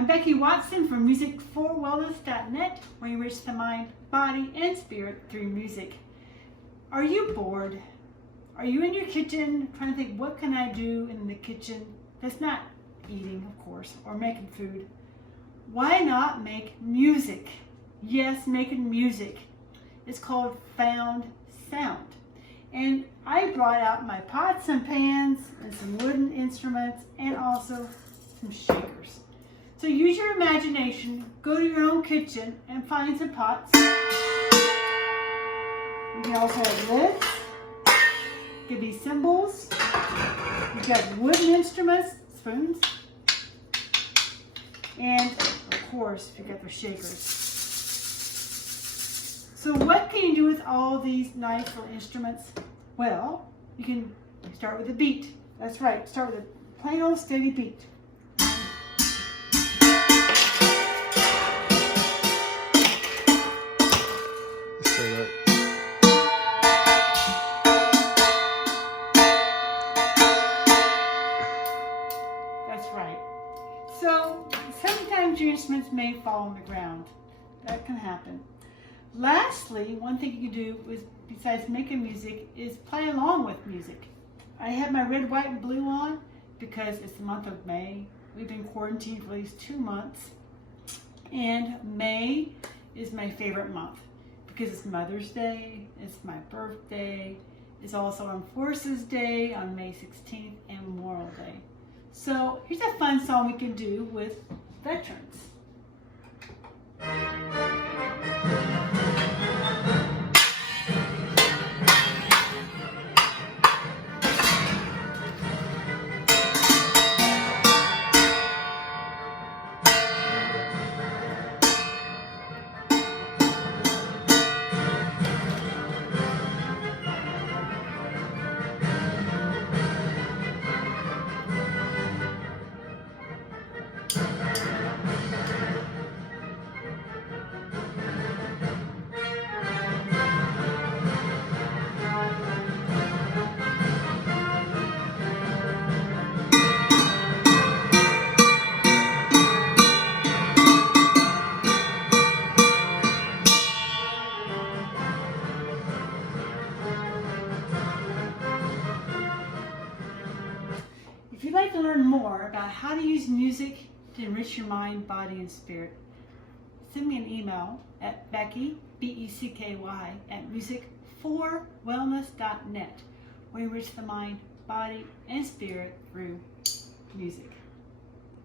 I'm Becky Watson from musicforwellness.net, where you enrich the mind, body, and spirit through music. Are you bored? Are you in your kitchen trying to think, what can I do in the kitchen that's not eating, of course, or making food? Why not make music? Yes, making music. It's called found sound. And I brought out my pots and pans and some wooden instruments and also some shakers. So use your imagination, go to your own kitchen and find some pots. You can also have lids. It could be cymbals. You've got wooden instruments, spoons. And of course, you've got the shakers. So what can you do with all these nice little instruments? Well, you can start with a beat. That's right, start with a plain old steady beat. That's right. So sometimes your instruments may fall on the ground. That can happen. Lastly, one thing you can do is, besides making music, is play along with music. I have my red, white, and blue on because it's the month of May. We've been quarantined for at least 2 months. And May is my favorite month because it's Mother's Day, it's my birthday, it's also Armed Forces Day on May 16th, and Memorial Day. So here's a fun song we can do with veterans. If you'd like to learn more about how to use music to enrich your mind, body, and spirit, send me an email at Becky, B-E-C-K-Y, at musicforwellness.net, where you enrich the mind, body, and spirit through music.